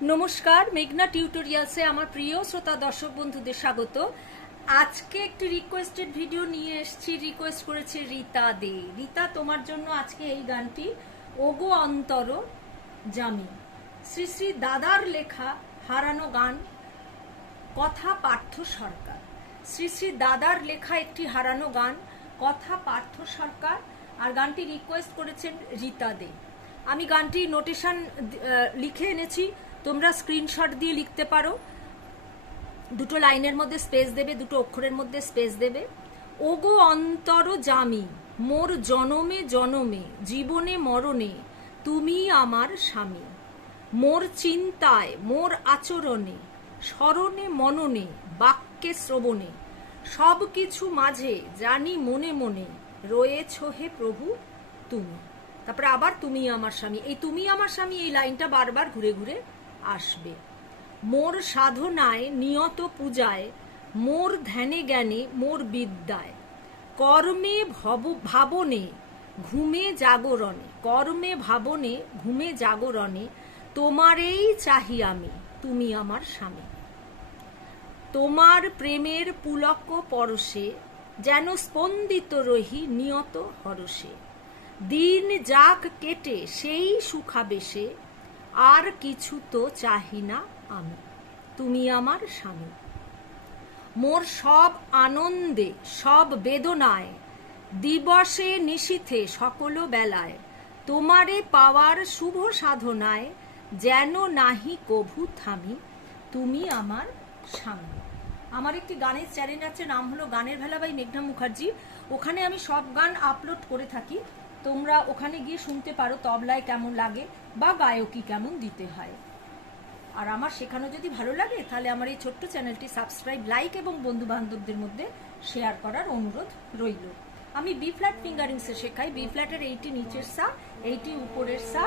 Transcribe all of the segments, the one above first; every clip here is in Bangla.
নমস্কার, মেঘনা টিউটোরিয়ালসে আমার প্রিয় শ্রোতা দর্শক বন্ধুদের স্বাগত। আজকে একটি রিকোয়েস্টেড ভিডিও নিয়ে এসেছি। রিকোয়েস্ট করেছে রীতা দে। রীতা, তোমার জন্য আজকে এই গানটি ওগো অন্তর জামি, শ্রী শ্রী দাদার লেখা হারানো গান, কথা পার্থ সরকার। শ্রী শ্রী দাদার লেখা একটি হারানো গান, কথা পার্থ সরকার, আর গানটি রিকোয়েস্ট করেছেন রীতা দে। আমি গানটি নোটেশন লিখে এনেছি, তোমরা স্ক্রিনশট দিয়ে লিখতে পারো। দুটো লাইনের মধ্যে স্পেস দেবে, দুটো অক্ষরের মধ্যে স্পেস দেবে। ওগো অন্তর জামি, মোর জনমে জনমে জীবনে মরণে তুমি আমার স্বামী। মোর চিন্তায় মোর আচরণে স্মরণে মননে বাক্যে শ্রবণে সব কিছু মাঝে জানি মনে মনে রয়েছ হে প্রভু তুমি। তারপরে আবার তুমি আমার স্বামী। এই তুমি আমার স্বামী এই লাইনটা বারবার ঘুরে ঘুরে আসবে। মোর সাধনায় নিয়ত পূজায়, মোর ধ্যানে জ্ঞানে মোর বিদ্যায়, কর্মে ভাবনে ঘুমে জাগরণে, কর্মে ভাবনে ঘুমে জাগরণে তোমারেই চাহি আমি, তুমি আমার স্বামী। তোমার প্রেমের পুলক পরশে যেন স্পন্দিত রহি নিয়ত হরষে, দিন যাক কেটে সেই সুখাবেশে আর কিছু তো চাহি না আমি, তুমি আমার স্বামী। মোর সব আনন্দে সব বেদনায় দিবসে নিশীথে সকল বেলায় তোমারে পাওয়ার শুভ সাধনায় যেন নাহি কভু থামি, তুমি আমার স্বামী। আমার একটি গানের চ্যানেল আছে, নাম হলো গানের ভেলা বাই মেঘনা মুখার্জি। ওখানে আমি সব গান আপলোড করে থাকি, তোমরা ওখানে গিয়ে শুনতে পারো তবলায় কেমন লাগে বা গায়কি কেমন দিতে হয়। আর আমার শেখানো যদি ভালো লাগে তাহলে আমার এই ছোট্ট চ্যানেলটি সাবস্ক্রাইব, লাইক এবং বন্ধু বান্ধবদের মধ্যে শেয়ার করার অনুরোধ রইল। আমি বি ফ্ল্যাট ফিঙ্গারিংসে শেখাই। বি ফ্ল্যাটের এইটি নিচের সা, এইটি উপরের সা।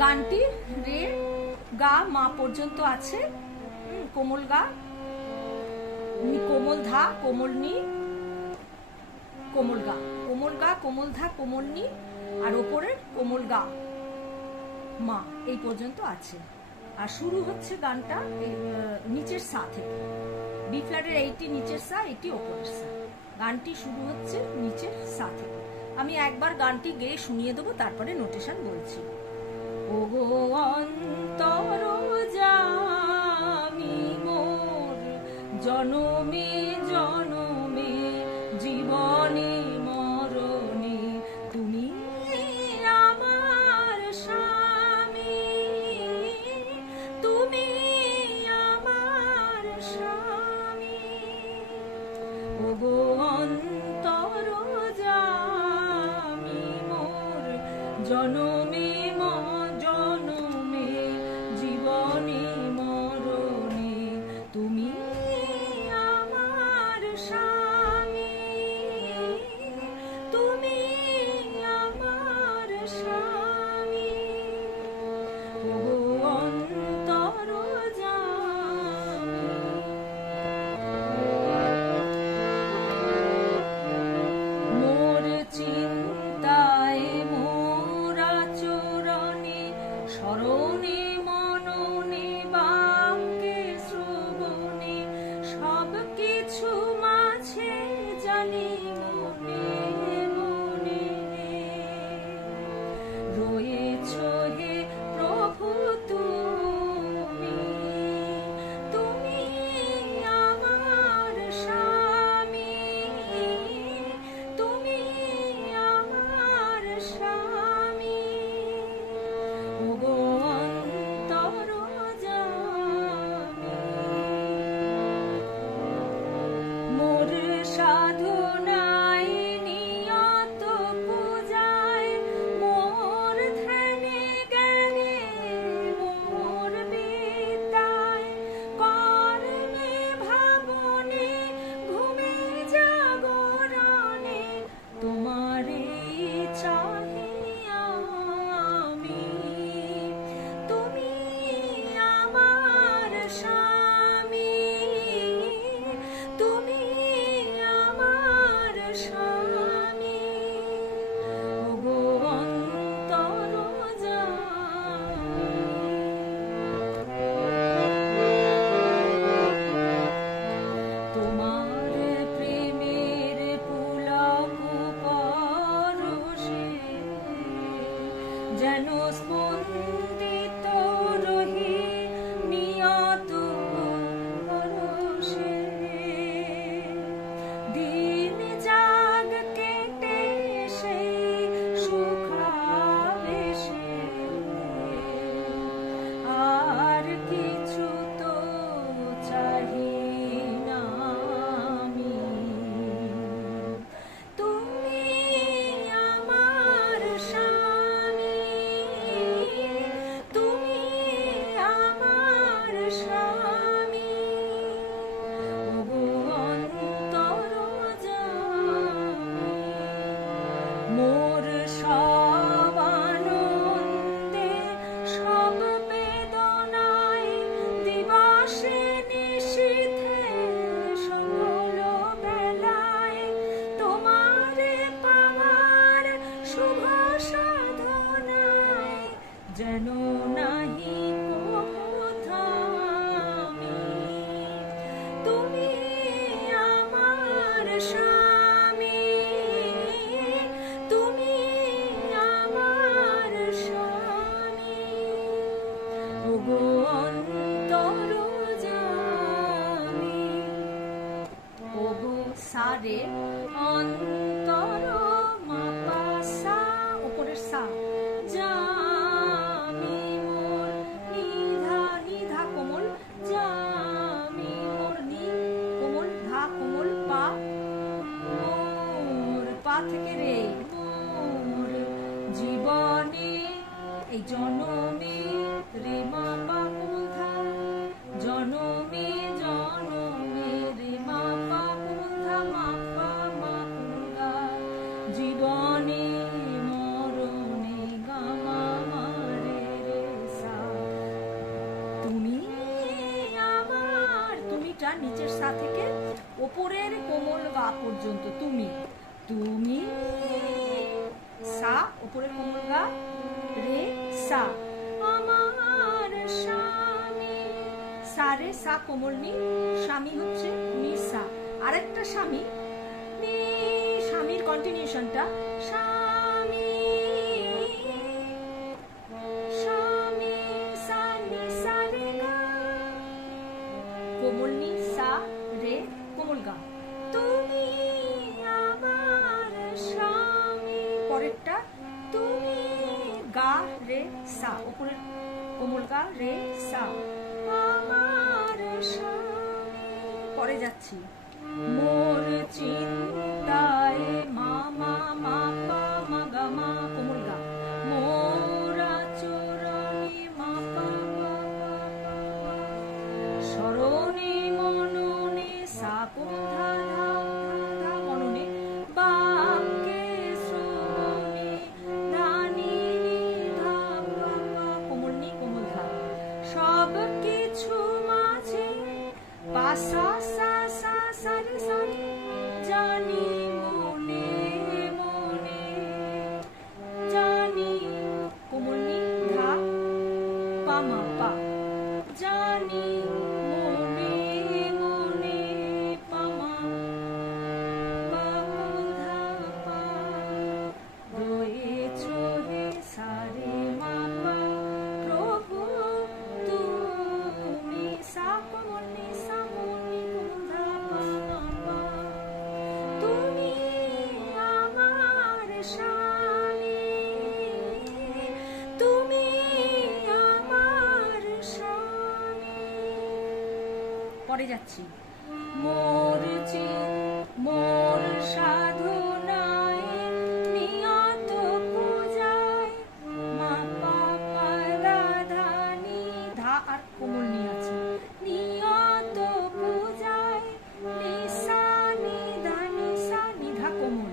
গানটি রে গা মা পর্যন্ত আছে, কোমল গা, কোমল ধা, কোমল নি, কোমল গা, কোমল গা, কোমল ধা, কোমল নি, আর ওপরের কোমল গা মা এই পর্যন্ত আছে। আর শুরু হচ্ছে গানটা নিচের সা থেকে। বি ফ্ল্যাটের এইটি নিচের সা, এইটি ওপরের সা। গানটি শুরু হচ্ছে নিচের সা থেকে। আমি একবার গানটি গেয়ে শুনিয়ে দেবো, তারপরে নোটেশন বলছি। ওগো অন্তর জামি, মোর জনমে জনমে জীবনে মরণে তুমি আমার স্বামী, তুমি আমার স্বামী। ওগো অন্তর জামি, মোর জনমে জনমে রে অন্তর মা পা সা উপরের সা জামি মোর নিধা নিধা কোমল জামি মোর নি কোমল ধা কোমল পা মোর পা থেকে রে মোর জীবনে এই জনমে রে মা পা কোমল ধা জনমে জনমে রে মা পা কোমল ধা মা পা মা কোমল গা জীবনে মরণে গা মা মা রে রে সা তুমি আমার তুমিটা নিচের সা থেকে ওপরের কোমল গা পর্যন্ত তুমি তুমি সা ওপরের কোমল গা রে সা আমার স্বামী সা রে সা কোমল নি স্বামী হচ্ছে নি সা আরেকটা স্বামী নি স্বামীর কন্টিনিউশনটা স্বামী স্বামী সা নি সা রে গা কোমল নি সা রে কোমল গা তুমি আমার স্বামী পরেরটা তুমি গা রে সা উপরের কোমল গা রে সা আমার স্বামী পরে যাচ্ছি মোর চিন্তায় মা মা মা পা মা গা মা কোমল গা মোরা চরণে মা পা মা পা পা স্মরণে মননে সা কোমল ধা ধা ধা মননে বাক্যে শ্রবণে ধানি ধা পা পা কোমল নি কোমল ধা সব কিছু মাঝে পা সা সা সা সা রে সা রে জানি মনে মনে জানি কোমল নি ধা পা মা পা জানি মনে মনে পা মা পা কোমল ধা পা রয়েছ হে সারে মা পা প্রভু তুমি সা কোমল নি সা কোমল নি কোমল ধা পা মা পা তুমি আমার স্বামী তুমি আমার স্বামী পরে যাচ্ছি মোর মোর সাধনায় নিয়ত পূজায় মা পা পা রাধা নি ধা আর কোমল নি আছে নিয়ত পূজায় নিসা নিধা নিসা নিধা কোমল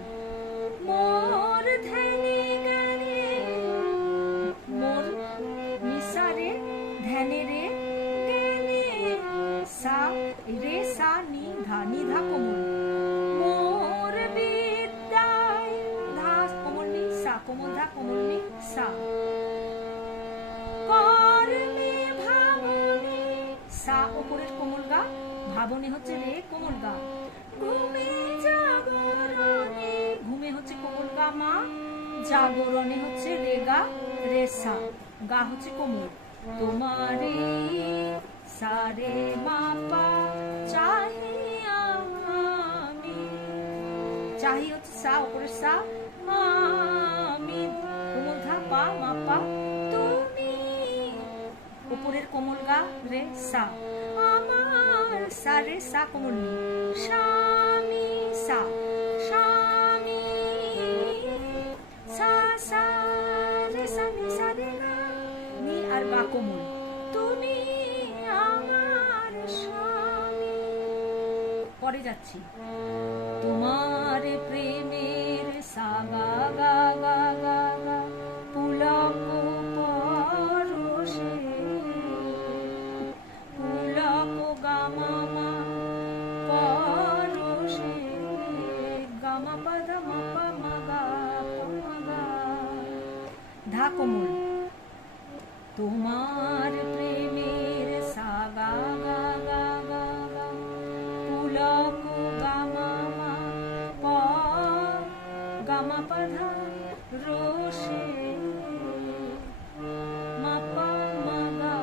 মোর ধ্যানে জ্ঞানে মোর নিসা রে ধ্যানে রে জ্ঞানে সা রে সা নিধা নিধা কোমল মোর বিদ্যায় ধা কোমল নি সা কোমল ধা কোমল নি সা কর্মে ভাবনে সা উপরের কোমল গা ভাবনে হচ্ছে রে কোমল গা ঘুমে জাগরণে ঘুমে হচ্ছে কোমল গা মা জাগরণে হচ্ছে রে গা রে সা গা হচ্ছে কোমল তোমারে সা রে মা পা চাহি আমি চাহি হচ্ছে সা উপরের সা আমি কোমল ধা পা মা পা তুমি উপরের কোমল গা রে সা আমার সা রে সা কোমল নি স্বামী সা স্বামী সা সা রে সা নি সা রে গা নি আর গা কোমল তুমি আমার স্বামী পরে যাচ্ছি তোমার প্রেমের সা গা গা গা গা গা পুলক পরশে পুলক গা মা মা পরশে গা মা পা ধা মা পা মা গা পা মা গা ধা কোমল তোমার প্রেমের সা গা গা গা গা গা পুলক গা মা মা প গা মা পা ধা রোষে মা পা মা গা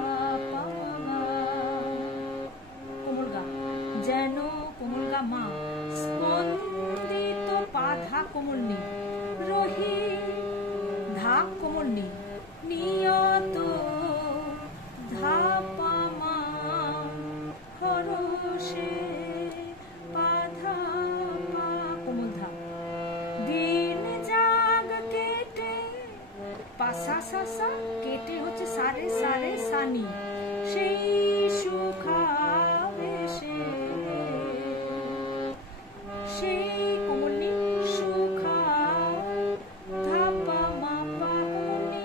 পা মা গা কোমল গা যেন কোমল গা মা স্পন্দ কোমল নি, রহি ধা কোমল নি, নিয়ত ধা পা মা হরষে পা ধা পা কোমল ধা, দিন জাগ কেটে পা সা সা সা, কেটে হচ্ছে সারে সারে সানি, সেই সুখাবেশে, সেই কোমল নি সুখা ধা পা মা পা কোমল নি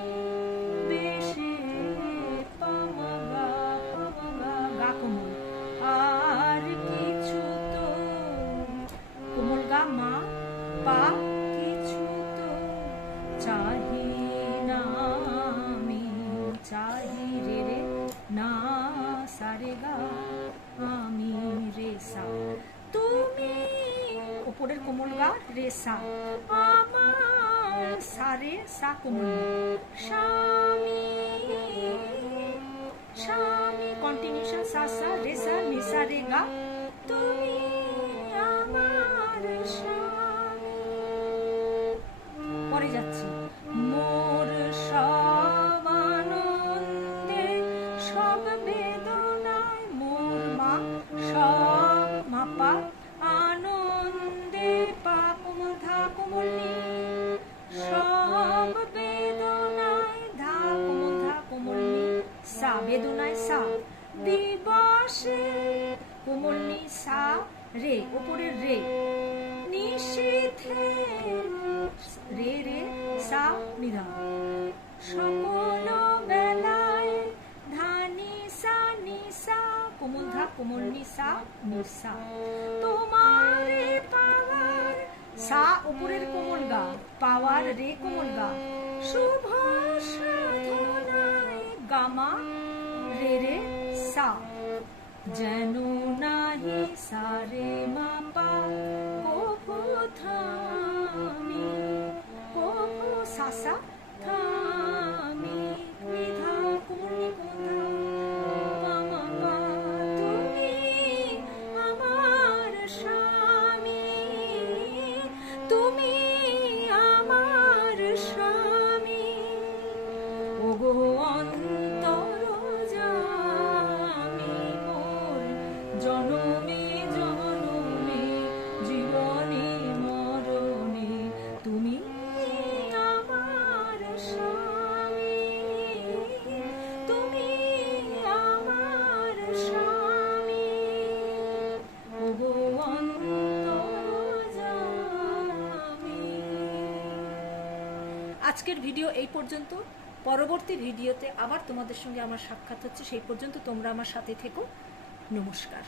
বেশে পা মা গা গা কোমল, আর কিছু তো কোমল গা মা পা কিছু তো চাহি না আমি, চাহি রে রে না সারে গা আমি রে সা, তুমি উপরের কোমল গা রে সা, আমার সারে সা কোমল স্বামী, স্বামী কন্টিনিউশন সা সা রে সা নি সা রে গা, তুমি আমার স্বামী। পরে যাচ্ছি, মোর সব আনন্দে সব বেদনায়, মোর মা সব মা পা আনন্দে পা কোমল ধা কোমল নি, সব বেদনায় ধা কোমল ধা কোমল নি সা, বেদনায় সা, দিবসে কোমল নি সা রে, উপরের রে, নিশীথে রে রে সা নিধা, সকল বেলায় ধানি সা নিসা কোমল ধা কোমল নিসা নিসা, তোমারে পাওয়ার সা উপরের কোমল গা, পাওয়ার রে কোমল গা, শুভ সাধনায় গামা রে রে সা, যেন নাহি সারে মা পা কভু থামি, কভু সা সা থামি নিধা কোমল নি কোমল ধা পা মা পা, তুমি আমার স্বামী, তুমি আমার স্বামী, ওগো অন্তর জামি মোর, জনমে জনমে জীবনে মরণে তুমি আমার স্বামী, তুমি আমার স্বামী, ওগো অন্তর্যামী। আজকের ভিডিও এই পর্যন্ত, পরবর্তী ভিডিওতে আবার তোমাদের সঙ্গে আমার সাক্ষাৎ হচ্ছে, সেই পর্যন্ত তোমরা আমার সাথে থেকো। নমস্কার।